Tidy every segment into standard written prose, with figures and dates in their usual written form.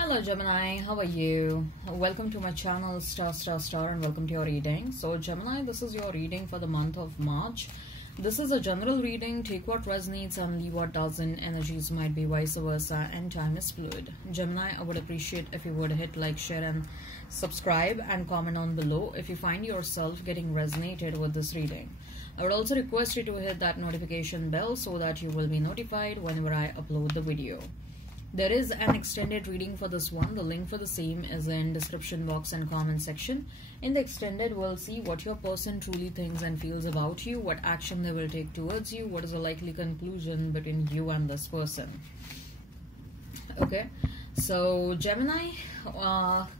Hello Gemini, how are you? Welcome to my channel star and welcome to your reading. So Gemini, this is your reading for the month of March. This is a general reading. Take what resonates and leave what doesn't. Energies might be vice versa and time is fluid. Gemini, I would appreciate if you would hit like, share and subscribe and comment on below if you find yourself getting resonated with this reading. I would also request you to hit that notification bell so that you will be notified whenever I upload the video. There is an extended reading for this one. The link for the same is in description box and comment section. In the extended, we'll see what your person truly thinks and feels about you, what action they will take towards you, what is the likely conclusion between you and this person. Okay, so Gemini,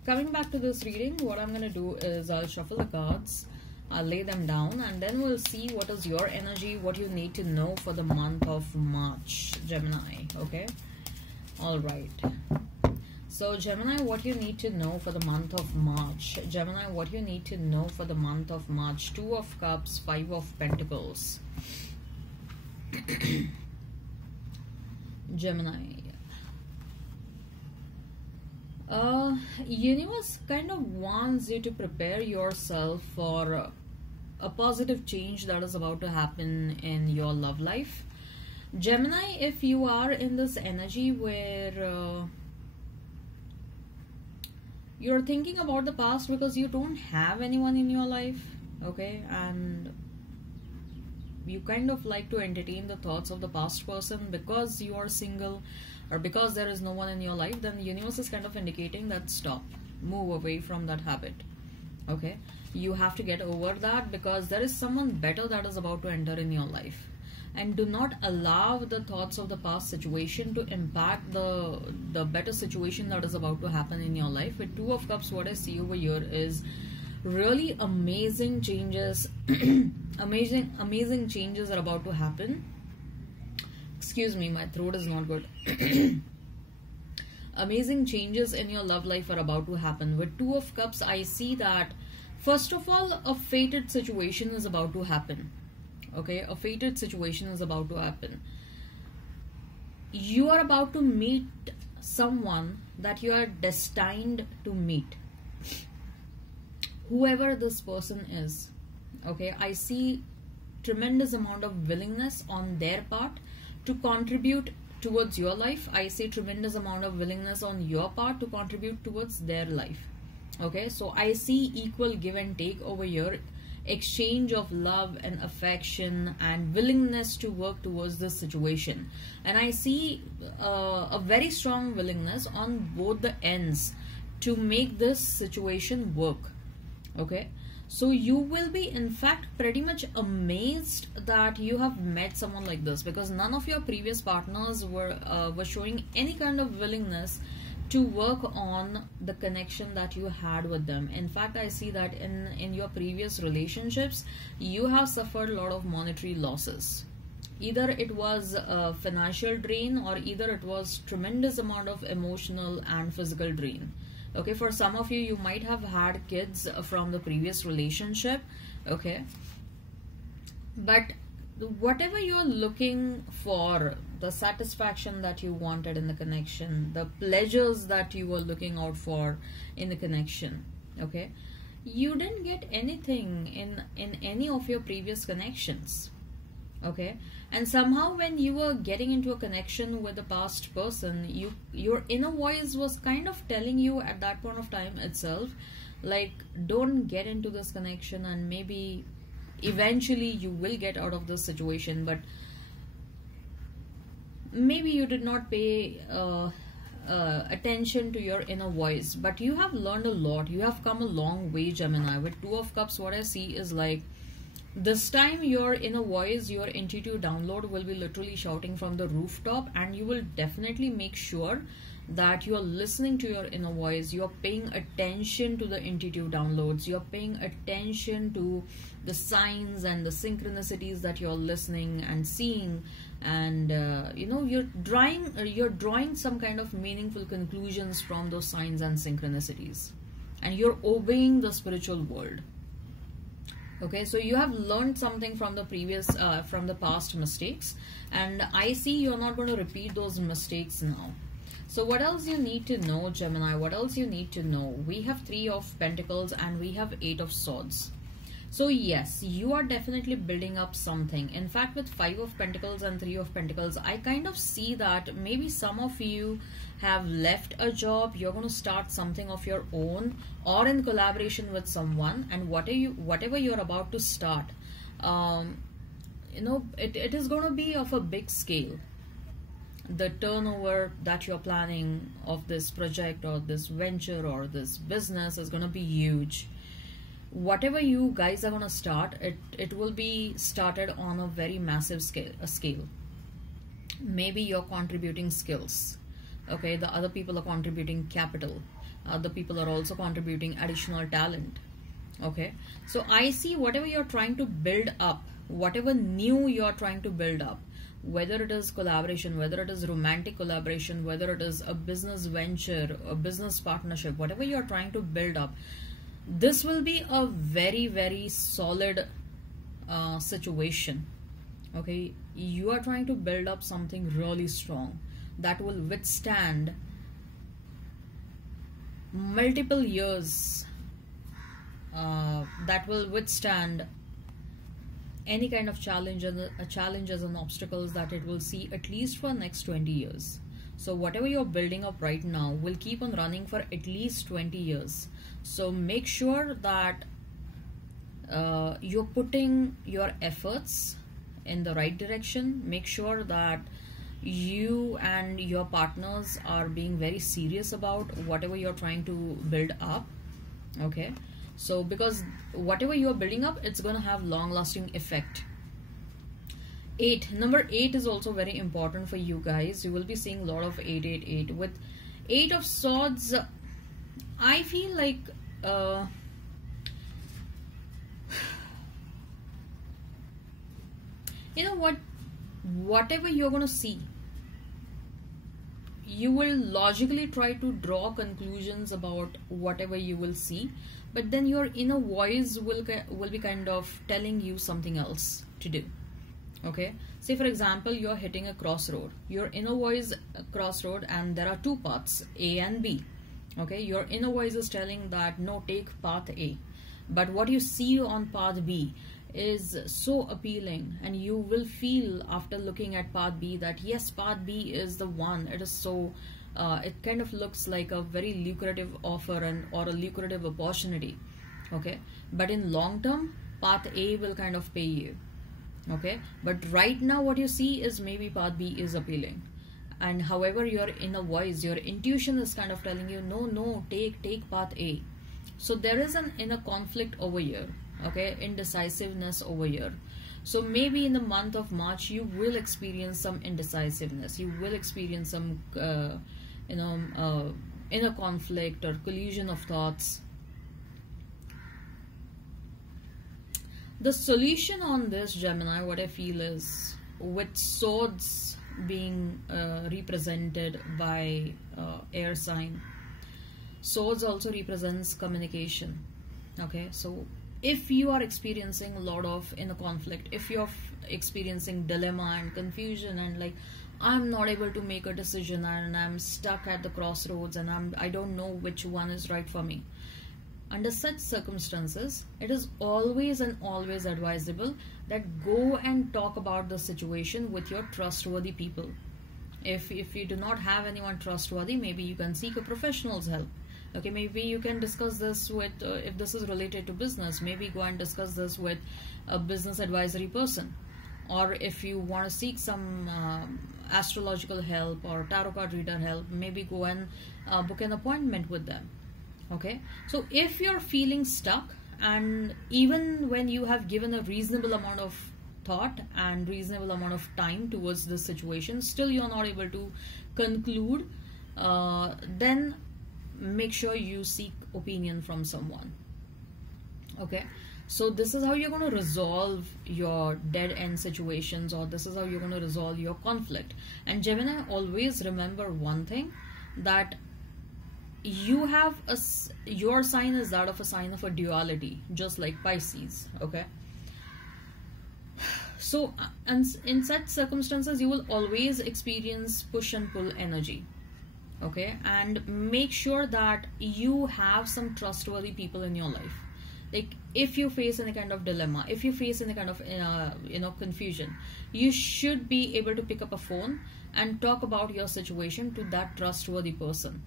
coming back to this reading, what I'm going to do is I'll shuffle the cards, I'll lay them down, and then we'll see what is your energy, what you need to know for the month of March, Gemini, okay? All right, so Gemini, what you need to know for the month of March. Gemini, what you need to know for the month of March. 2 of Cups, 5 of Pentacles. Gemini, universe kind of wants you to prepare yourself for a positive change that is about to happen in your love life. Gemini, if you are in this energy where you're thinking about the past because you don't have anyone in your life, okay, and you kind of like to entertain the thoughts of the past person because you are single or because there is no one in your life, then the universe is kind of indicating that stop, move away from that habit, okay? You have to get over that because there is someone better that is about to enter in your life. And do not allow the thoughts of the past situation to impact the better situation that is about to happen in your life. With 2 of Cups, what I see over here is really amazing changes. amazing changes are about to happen. Excuse me, my throat is not good. Amazing changes in your love life are about to happen. With 2 of Cups, I see that first of all, a fated situation is about to happen. Okay, a fated situation is about to happen. You are about to meet someone that you are destined to meet. Whoever this person is. Okay, I see tremendous amount of willingness on their part to contribute towards your life. I see tremendous amount of willingness on your part to contribute towards their life. Okay, so I see equal give and take over here. Exchange of love and affection and willingness to work towards this situation, and I see a very strong willingness on both the ends to make this situation work. Okay, so you will be in fact pretty much amazed that you have met someone like this, because none of your previous partners were showing any kind of willingness to work on the connection that you had with them. In fact, I see that in your previous relationships, you have suffered a lot of monetary losses. Either it was a financial drain or either it was tremendous amount of emotional and physical drain. Okay, for some of you, you might have had kids from the previous relationship. Okay, but whatever you're looking for, the satisfaction that you wanted in the connection, the pleasures that you were looking out for in the connection, okay, you didn't get anything in any of your previous connections. Okay, and somehow when you were getting into a connection with a past person, your inner voice was kind of telling you at that point of time itself, like, don't get into this connection and maybe eventually you will get out of this situation. But maybe you did not pay attention to your inner voice, but you have learned a lot. You have come a long way, Gemini. With 2 of Cups, what I see is like, this time your inner voice, your intuitive download will be literally shouting from the rooftop, and you will definitely make sure that you are listening to your inner voice. You are paying attention to the intuitive downloads. You are paying attention to the signs and the synchronicities that you are listening and seeing, and you know, you're drawing some kind of meaningful conclusions from those signs and synchronicities, and you're obeying the spiritual world. Okay, so you have learned something from the previous from the past mistakes, and I see you're not going to repeat those mistakes now. So what else you need to know, Gemini? What else you need to know? We have 3 of Pentacles and we have 8 of Swords. So yes, you are definitely building up something. In fact, with 5 of Pentacles and 3 of Pentacles, I kind of see that maybe some of you have left a job, you're going to start something of your own or in collaboration with someone, and whatever you're about to start, you know, it is going to be of a big scale. The turnover that you're planning of this project or this venture or this business is going to be huge. Whatever you guys are going to start, it will be started on a very massive scale. Maybe you're contributing skills, okay, the other people are contributing capital, other people are also contributing additional talent, okay. So I see whatever you're trying to build up, whatever new you're trying to build up, whether it is collaboration, whether it is romantic collaboration, whether it is a business venture, a business partnership, whatever you're trying to build up, this will be a very, very solid situation, okay. You are trying to build up something really strong that will withstand multiple years, that will withstand any kind of challenges and obstacles that it will see at least for next 20 years. So whatever you're building up right now will keep on running for at least 20 years. So make sure that you're putting your efforts in the right direction. Make sure that you and your partners are being very serious about whatever you're trying to build up, okay. So because whatever you're building up, it's going to have long lasting effect. Number 8 is also very important for you guys. You will be seeing a lot of 888 with 8 of Swords. I feel like you know what, whatever you're going to see, you will logically try to draw conclusions about whatever you will see, but then your inner voice will be kind of telling you something else to do, okay. Say for example, you're hitting a crossroad, your inner voice crossroad, and there are 2 paths, A and B, okay. Your inner voice is telling that no, take path A, but what you see on path B is so appealing, and you will feel after looking at path B that yes, path B is the one. It is so it kind of looks like a very lucrative offer or a lucrative opportunity, okay. But in long term, path A will kind of pay you, okay. But right now what you see is maybe path B is appealing, and however your inner voice, your intuition is kind of telling you no, take path A. So there is an inner conflict over here, okay, indecisiveness over here. So maybe in the month of March you will experience some indecisiveness, you will experience some inner conflict or collision of thoughts. The solution on this, Gemini, what I feel is, with Swords being represented by air sign, Swords also represents communication, okay. So if you are experiencing a lot of inner conflict, if you're experiencing dilemma and confusion and like, I'm not able to make a decision and I'm stuck at the crossroads and I don't know which one is right for me, under such circumstances, it is always and always advisable that go and talk about the situation with your trustworthy people. If you do not have anyone trustworthy, maybe you can seek a professional's help. Okay, maybe you can discuss this with, if this is related to business, maybe go and discuss this with a business advisory person. Or if you want to seek some astrological help or tarot card reader help, maybe go and book an appointment with them. Okay, so if you're feeling stuck, and even when you have given a reasonable amount of thought and reasonable amount of time towards this situation, still you're not able to conclude, then make sure you seek opinion from someone. Okay, so this is how you're going to resolve your dead end situations, or this is how you're going to resolve your conflict. And Gemini, always remember one thing, that you have your sign is that of a sign of a duality, just like Pisces. Okay, so and in such circumstances you will always experience push and pull energy. Okay, and make sure that you have some trustworthy people in your life. Like if you face any kind of dilemma, if you face any kind of confusion, you should be able to pick up a phone and talk about your situation to that trustworthy person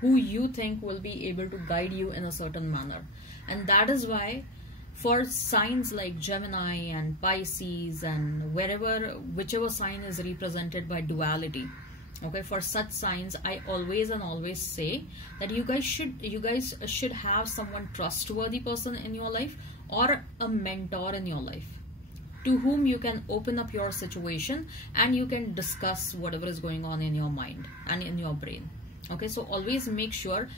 who you think will be able to guide you in a certain manner. And that is why for signs like Gemini and Pisces and whichever sign is represented by duality, okay, for such signs I always say that you guys should have someone trustworthy person in your life or a mentor in your life to whom you can open up your situation and you can discuss whatever is going on in your mind and in your brain. Okay, so always make sure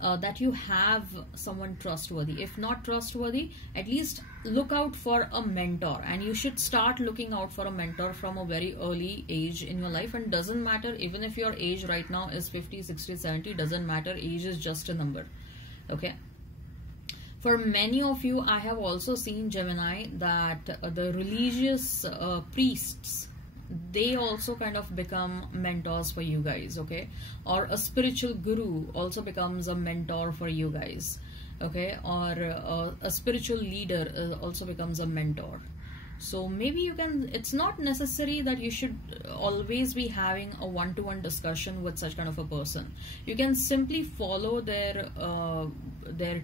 that you have someone trustworthy. If not trustworthy, at least look out for a mentor, and you should start looking out for a mentor from a very early age in your life. And doesn't matter, even if your age right now is 50, 60, 70, doesn't matter, age is just a number. Okay, for many of you, I have also seen, Gemini, that the religious priests, they also kind of become mentors for you guys. Okay, or a spiritual guru also becomes a mentor for you guys. Okay, or a spiritual leader also becomes a mentor. So maybe you can, it's not necessary that you should always be having a one-to-one discussion with such kind of a person. You can simply follow their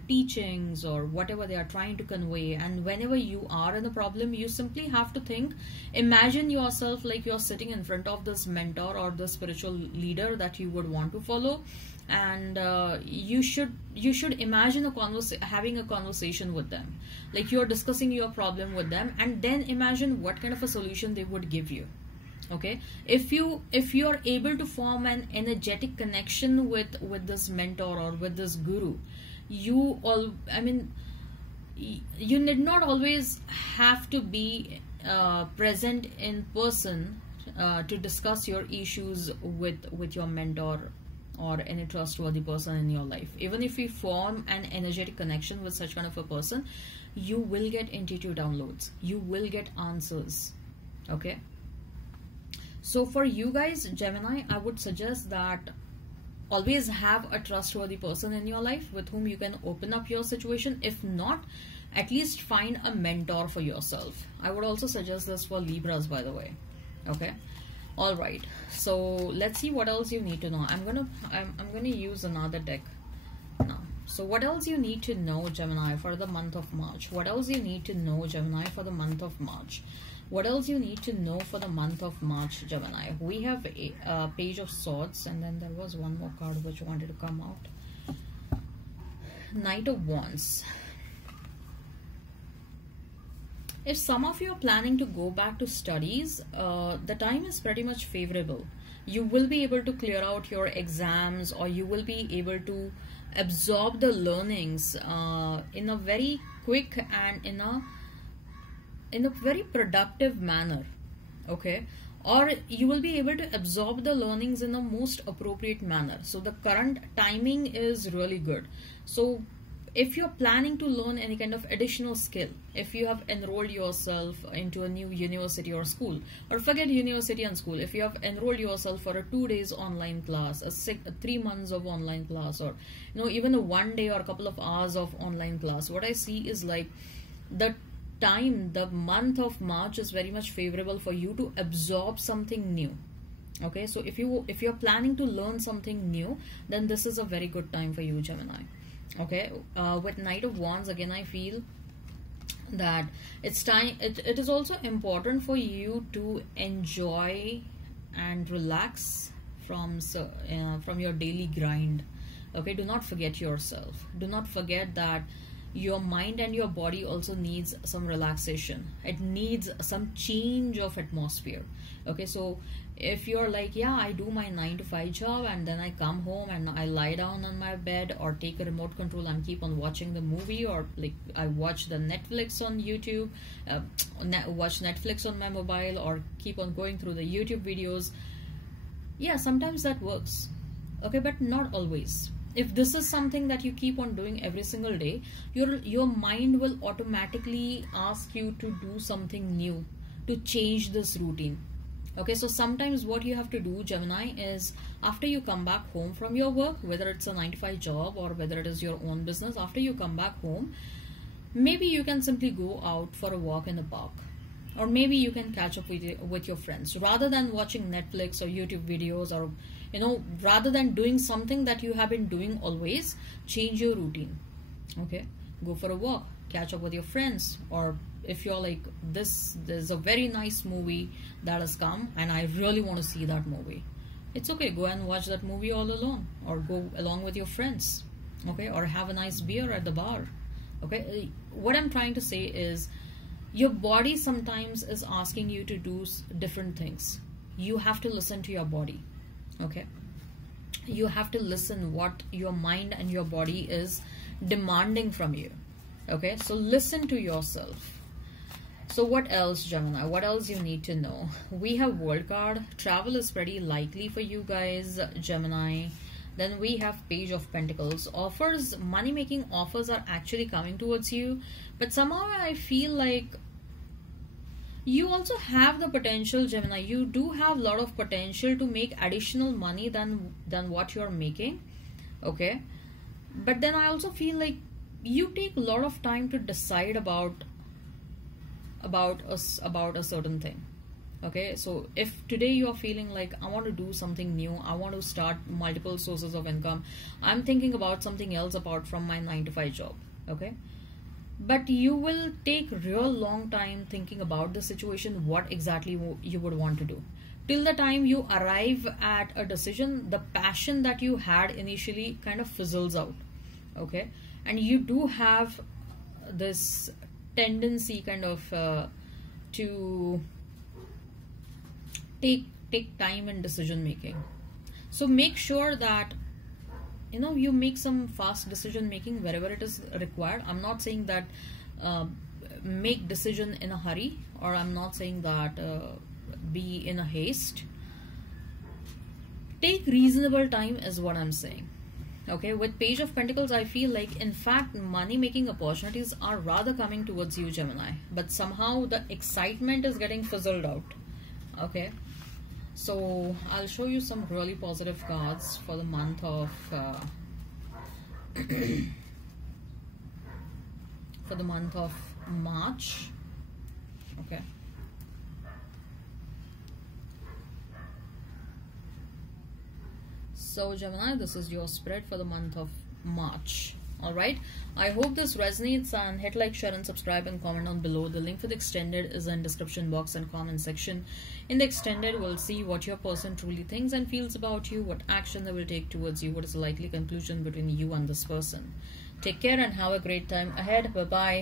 teachings or whatever they are trying to convey, and whenever you are in a problem, you simply have to think, imagine yourself like you're sitting in front of this mentor or the spiritual leader that you would want to follow, and you should imagine having a conversation with them, like you're discussing your problem with them, and then imagine what kind of a solution they would give you. Okay, if you're able to form an energetic connection with this mentor or with this guru, you need not always have to be present in person to discuss your issues with your mentor or any trustworthy person in your life. Even if you form an energetic connection with such kind of a person, you will get intuitive downloads, you will get answers. Okay, so for you guys, Gemini, I would suggest that always have a trustworthy person in your life with whom you can open up your situation. If not, at least find a mentor for yourself. I would also suggest this for Libras, by the way. Okay, all right, so let's see what else you need to know. I'm gonna use another deck now. So what else you need to know, Gemini, for the month of March? What else you need to know, Gemini, for the month of March? What else you need to know for the month of March, Gemini? We have a Page of Swords, and then there was one more card which wanted to come out. Knight of Wands. If some of you are planning to go back to studies, the time is pretty much favorable. You will be able to clear out your exams, or you will be able to absorb the learnings in a very quick and in a very productive manner. Okay, or you will be able to absorb the learnings in the most appropriate manner. So the current timing is really good. So if you're planning to learn any kind of additional skill, if you have enrolled yourself into a new university or school, or forget university and school, if you have enrolled yourself for a 2 days online class, a 3 months of online class, or even a 1 day or a couple of hours of online class, what I see is like the month of March is very much favorable for you to absorb something new. Okay, so if you're planning to learn something new, then this is a very good time for you, Gemini. Okay, with Knight of Wands, again, I feel that it's time. It is also important for you to enjoy and relax from your daily grind. Okay, do not forget yourself. Do not forget that your mind and your body also needs some relaxation. It needs some change of atmosphere. Okay, so if you're like, yeah, I do my 9 to 5 job and then I come home and I lie down on my bed or take a remote control and keep on watching the movie, or like I watch the Netflix on YouTube, watch Netflix on my mobile, or keep on going through the YouTube videos. Yeah, sometimes that works. Okay, but not always. If this is something that you keep on doing every single day, your mind will automatically ask you to do something new, to change this routine. Okay, so sometimes what you have to do, Gemini, is after you come back home from your work, whether it's a 9 to 5 job or whether it is your own business, after you come back home, maybe you can simply go out for a walk in the park, or maybe you can catch up with your friends rather than watching Netflix or YouTube videos, or rather than doing something that you have been doing always. Change your routine. Okay, go for a walk, catch up with your friends, or if you're like, there's a very nice movie that has come and I really want to see that movie, it's okay, go and watch that movie all alone, or go along with your friends. Okay, or have a nice beer at the bar. Okay, what I'm trying to say is, your body sometimes is asking you to do different things. You have to listen to your body. Okay, you have to listen what your mind and your body is demanding from you. Okay, so listen to yourself. So what else, Gemini? What else you need to know? We have World card. Travel is pretty likely for you guys, Gemini. Then we have Page of Pentacles. Offers, money-making offers are actually coming towards you. But somehow I feel like you also have the potential, Gemini. You do have a lot of potential to make additional money than what you're making. Okay. But then I also feel like you take a lot of time to decide about a certain thing. Okay, so if today you are feeling like, I want to do something new, I want to start multiple sources of income, I'm thinking about something else apart from my 9 to 5 job. Okay, but you will take real long time thinking about the situation, what exactly you would want to do. Till the time you arrive at a decision, the passion that you had initially kind of fizzles out. Okay, and you do have this tendency kind of to take time in decision making. So make sure that you make some fast decision making wherever it is required. I'm not saying that make decision in a hurry, or I'm not saying that be in a haste. Take reasonable time is what I'm saying. Okay, with Page of Pentacles, I feel like, in fact, money-making opportunities are rather coming towards you, Gemini. But somehow the excitement is getting fizzled out. Okay, so I'll show you some really positive cards for the month of for the month of March. Okay. So Gemini, this is your spread for the month of March. Alright, I hope this resonates, and hit like, share and subscribe and comment down below. The link for the extended is in description box and comment section. In the extended, we'll see what your person truly thinks and feels about you, what action they will take towards you, what is the likely conclusion between you and this person. Take care and have a great time ahead. Bye-bye.